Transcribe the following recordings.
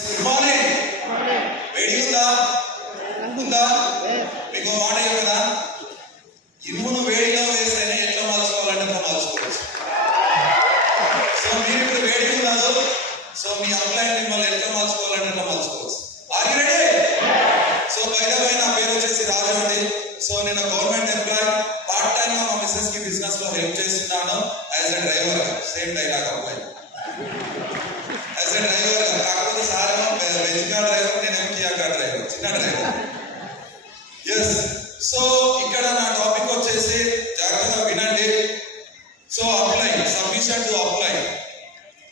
Good morning వేడి ఉందా ఉందా మీకు మాట వేడిగా అప్లై టు అప్లై.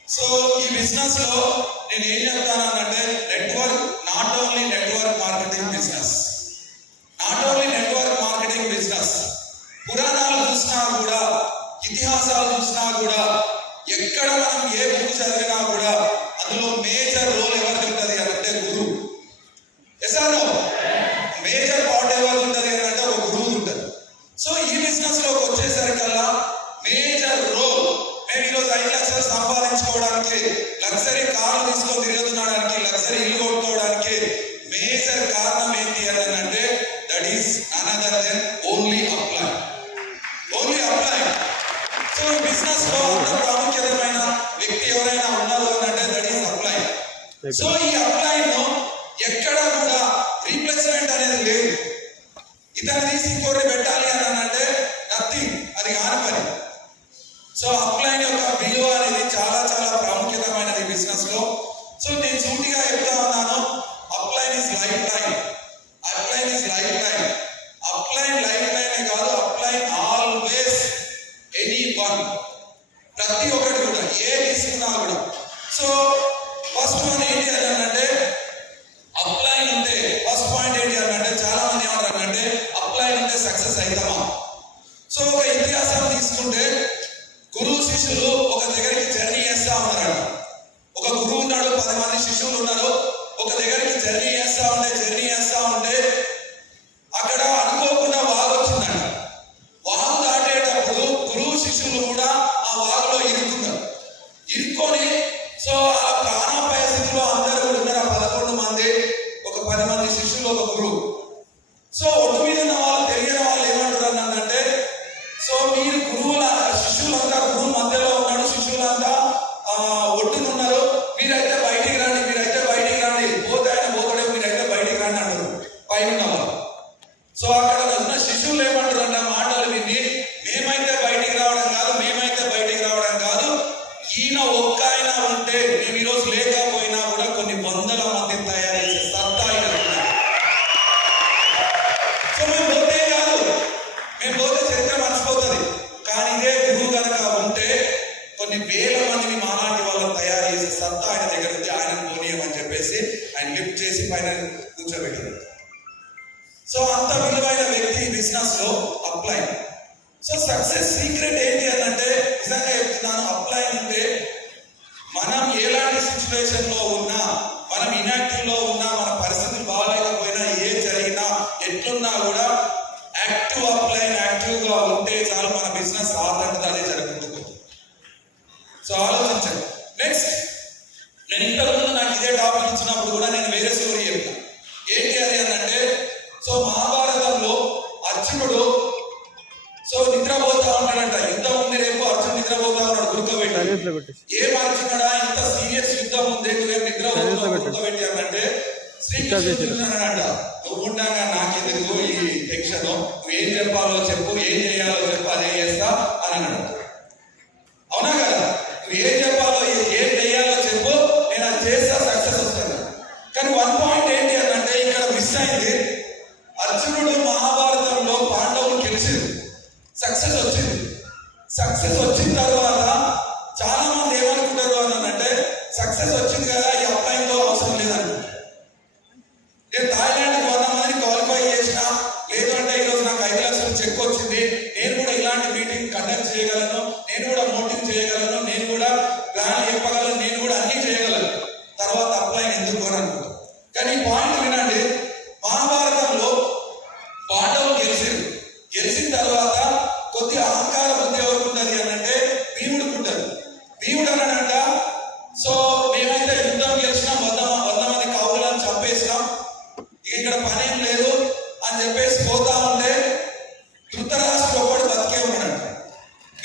సో ఈ బిజినెస్లో నేను ఏం చెప్తానంటే network not only network marketing business not only network marketing business పురాణాలు చూసినా కూడా ఇతిహాసాలు చూసినా కూడా ఎక్కడ మనం ఏ బుక్ చదివినా కూడా అందులో మేజర్ రోల్ సో ఈ అబ్బాయిలో ఎక్కడ కూడా రీప్లేస్మెంట్ అనేది లేదు. ఇతను తీసి ఇంకోటి పెట్టాలి అని అంటే నథింగ్ అది కాని పని. సో అప్లైన్ యొక్క విలువ అనేది చాలా చాలా ప్రాముఖ్యతమైనది బిజినెస్లో సో నేను సూటిగా చెప్తా ఉన్నాను upline is life line upline is life line upline life లైనే కాదు అప్లైన్ ఆల్వేస్ ఎనీ వన్ ప్రతి ఒక్కటి కూడా ఏ తీసుకున్నా కూడా. సో ఫస్ట్ వన్ ఏంటి అని అంటే ఆయన లిఫ్ట్ చేసి పైన కూర్చోబెట్టారు సో అంత విలువైన వ్యక్తి బిజినెస్లో అప్లై సో సక్సెస్ సీక్రెట్ ఏంటి అని అంటే నిజంగా చెప్తున్నాను అప్లై ఉంటే మనం ఎలాంటి సిచ్యువేషన్లో ఉన్నా మనం ఇనాక్టివ్లో ఉన్నా మన పరిస్థితులు బాగాలేకపోయినా ఏ జరిగినా ఎట్లున్నా కూడా యాక్టివ్ అప్లైన్ యాక్టివ్గా ఉంటే చాలు మన బిజినెస్ ఆదంటే అదే జరుగుతుంది సో ఆలోచించండి. నెక్స్ట్ నేను ఇంతకుముందు నాకు ఇదే టాపిక్ ఇచ్చినప్పుడు కూడా నేను వేరే స్టోరీ చెప్తాను ఏంటి అది అంటే సో మహాభారతంలో అర్జునుడు సో నిద్రపోతా ఉన్నాడంట. యుద్ధం ఉంది రేపు అర్జునుడు నిద్రపోతా ఉన్నాడు గుర్తుపెట్టి ఏ అర్జునుడా ఇంత సీరియస్ యుద్ధం ఉంది నువ్వేం పెట్టు. గుర్తుపెట్టి చేసేది. శ్రీకృష్ణుడు నువ్వు ఉండగా నాకెందుకు ఈ టెన్షన్? నువ్వు ఏం చెప్పాలో చెప్పు ఏం చేయాలో చెప్పు అదే చేస్తా అని అన్నాడు.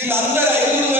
ഇതിൽ അന്ധരായിരുന്നു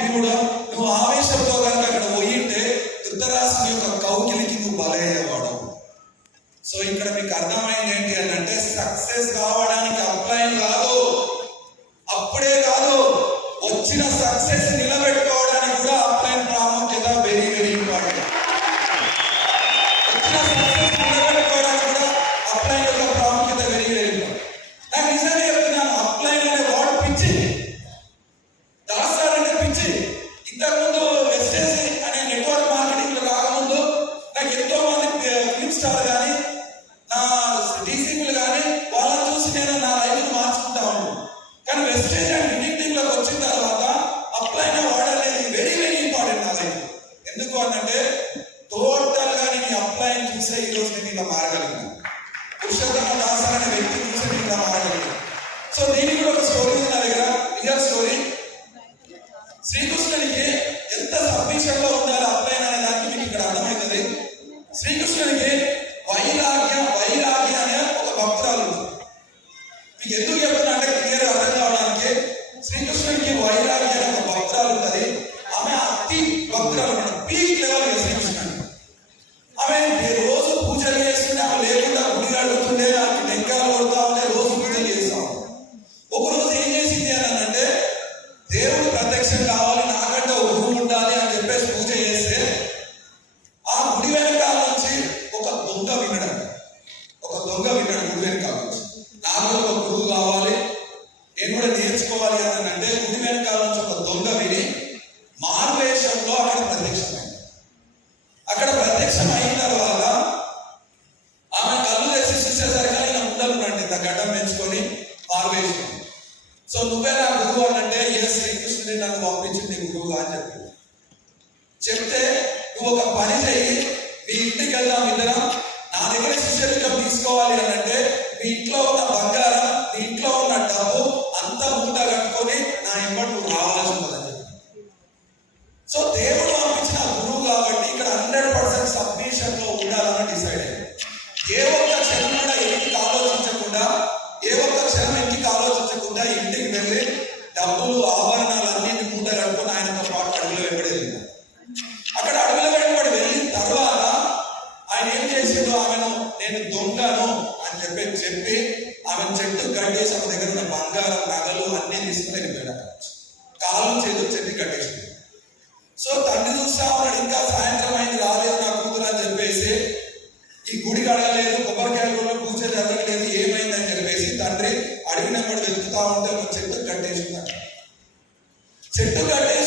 പാപിനോട് exchange సో నువ్వే నా గురువు అని అంటే ఏ శ్రీకృష్ణుని నన్ను పంపించింది గురువు అని చెప్పి. చెప్తే నువ్వు ఒక పని చేయి మీ ఇంటికి వెళ్దాం ఇద్దరం. నా దగ్గర శిష్యరికం తీసుకోవాలి అని అంటే మీ ఇంట్లో ఉన్న నేను దొంగను అని చెప్పి చెప్పి ఆమె చెట్టు కట్టేసి ఆమె దగ్గర ఉన్న బంగారం నగలు అన్నీ తీసుకుని వెళ్ళిపోయాడు కాలు చేతులు చెట్టు కట్టేసింది సో తండ్రి చూస్తా ఉన్నాడు ఇంకా సాయంత్రం అయింది రాలేదు నా కూతురు అని చెప్పేసి ఈ గుడి కడగలేదు కొబ్బరికాయలలో పూజ జరగలేదు ఏమైందని చెప్పేసి తండ్రి అడిగినప్పుడు వెతుకుతా ఉంటే ఒక చెట్టు కట్టేసి చెట్టు కట్టే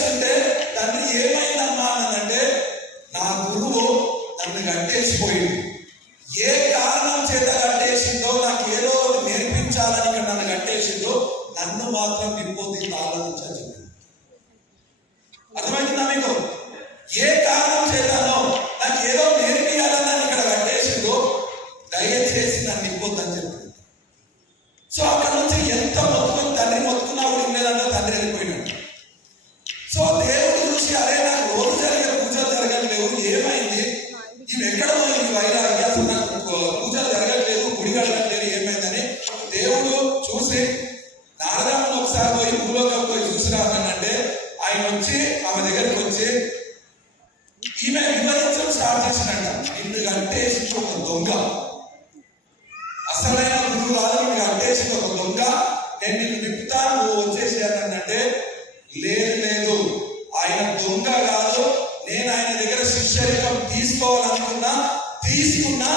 అసలైన గురువు కాదు నీకు అడ్డేసి ఒక దొంగ నేను నిన్ను తిప్పుతాను నువ్వు వచ్చేసేదంటే లేదు లేదు. ఆయన దొంగ కాదు. నేను ఆయన దగ్గర శిష్యరికం తీసుకోవాలనుకున్నా తీసుకున్నా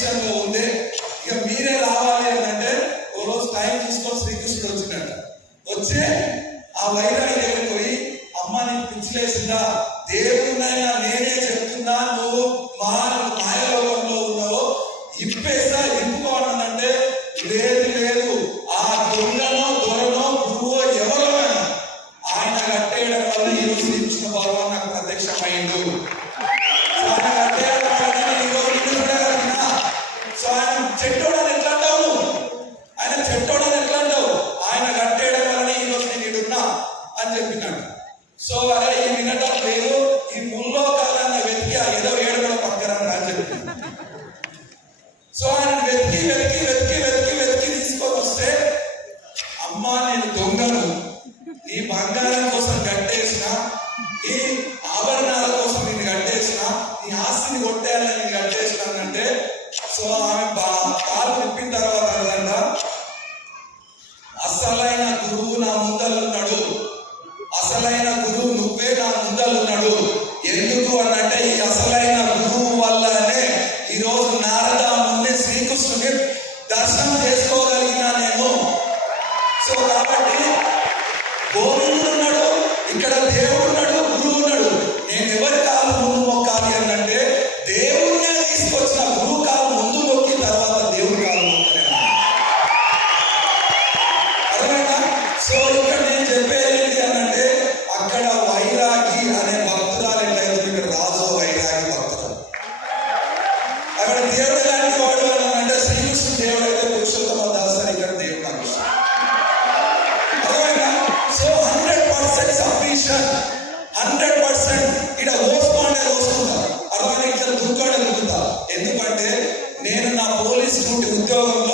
పొజిషన్లో ఉంది ఇక మీరే రావాలి అని అంటే ఓ రోజు టైం తీసుకొని శ్రీకృష్ణుడు వచ్చినట్ట వచ్చి grandes cosas. esse é conteúdo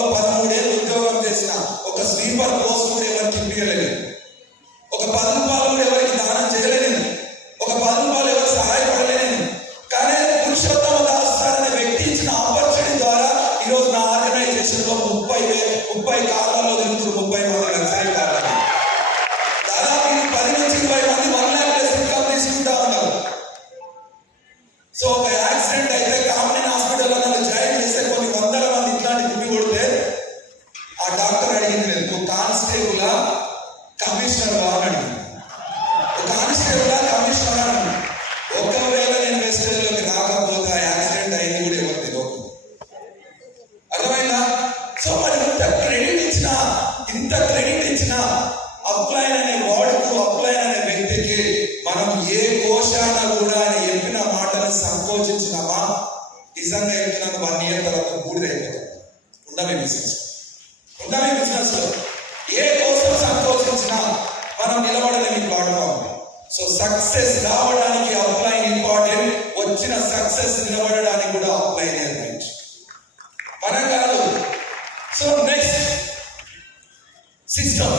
system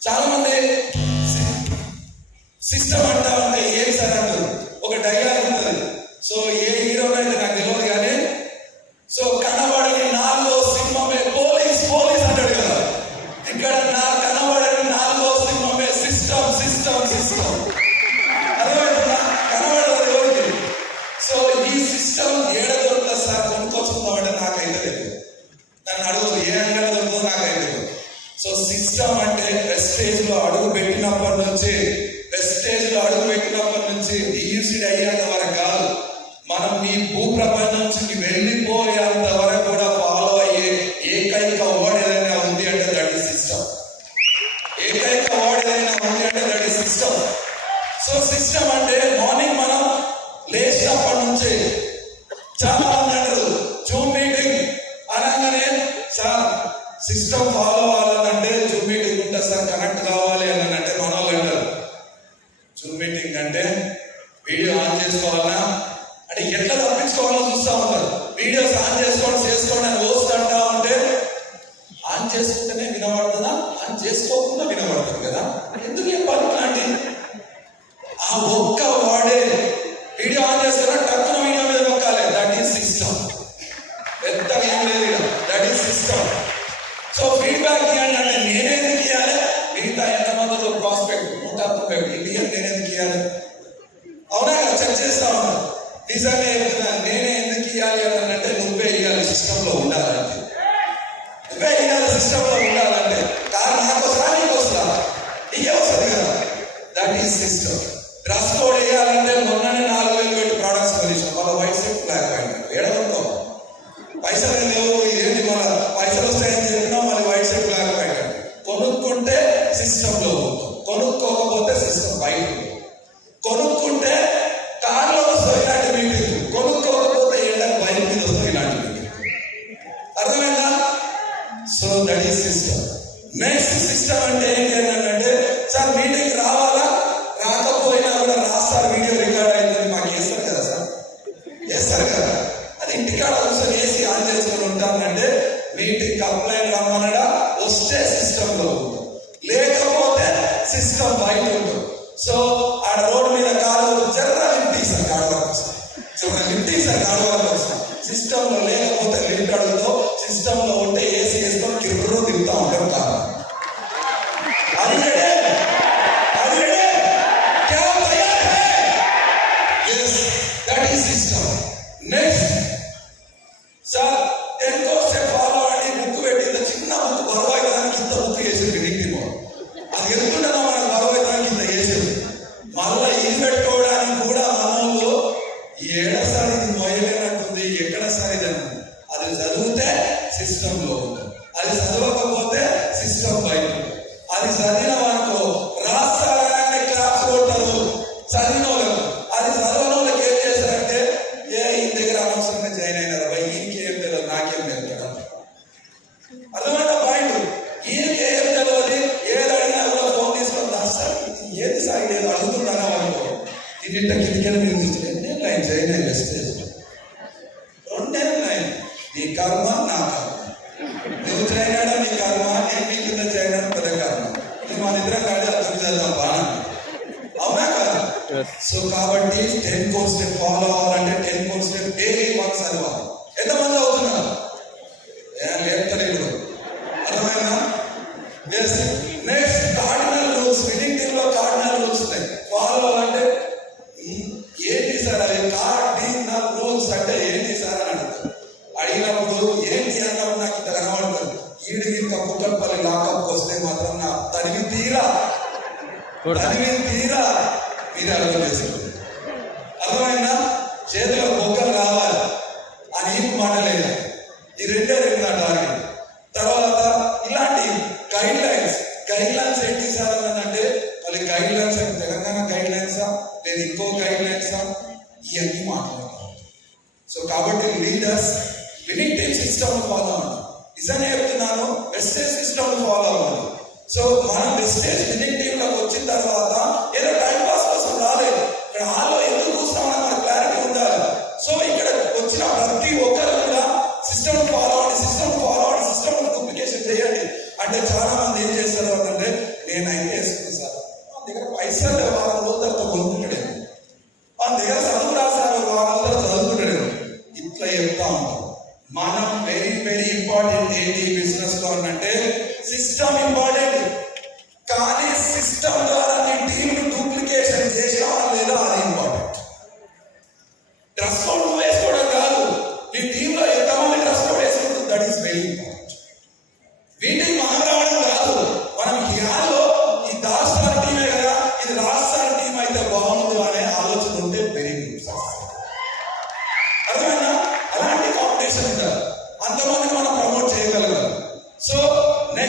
చాలా మంది సిస్టమ్ contend డ్రెస్ కోడ్ వేయాలంటే మొన్ననే నాలుగు వేలు పెట్టి ప్రొడక్ట్స్ కొనిచ్చిన వాళ్ళ వైట్ సెట్ బ్లాక్ ప్యాంట్ ఏడవద్దాం పైసలు లేవు ఏంది మన పైసలు వస్తాయని చెప్పినా మళ్ళీ వైట్ సెట్ బ్లాక్ ప్యాంట్ కొనుక్కుంటే సిస్టంలో కొనుక్కోకపోతే సిస్టమ్ బయట కొనుక్కుంటే రమ్మనడా వస్తే సిస్టంలో ఉంది ఏడ సారిది మోయలేనట్టుంది ఎక్కడ సారిది అది చదివితే సిస్టంలో ఉంది అది చదవకపోతే సిస్టమ్ బయట అది చదివి సో కాబట్టి టెన్ కోర్స్ ఫాలో అవ్వాలంటే టెన్ కోర్స్ డే వన్స్ చదవాలి ahí se ha levantado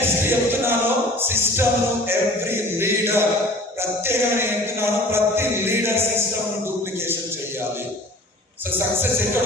next చెప్తున్నాను సిస్టమ్ ఎవ్రీ లీడర్ ప్రత్యేకంగా చెప్తున్నాను ప్రతి లీడర్ సిస్టమ్ డూప్లికేషన్ చేయాలి. సో సక్సెస్ ఎక్కడ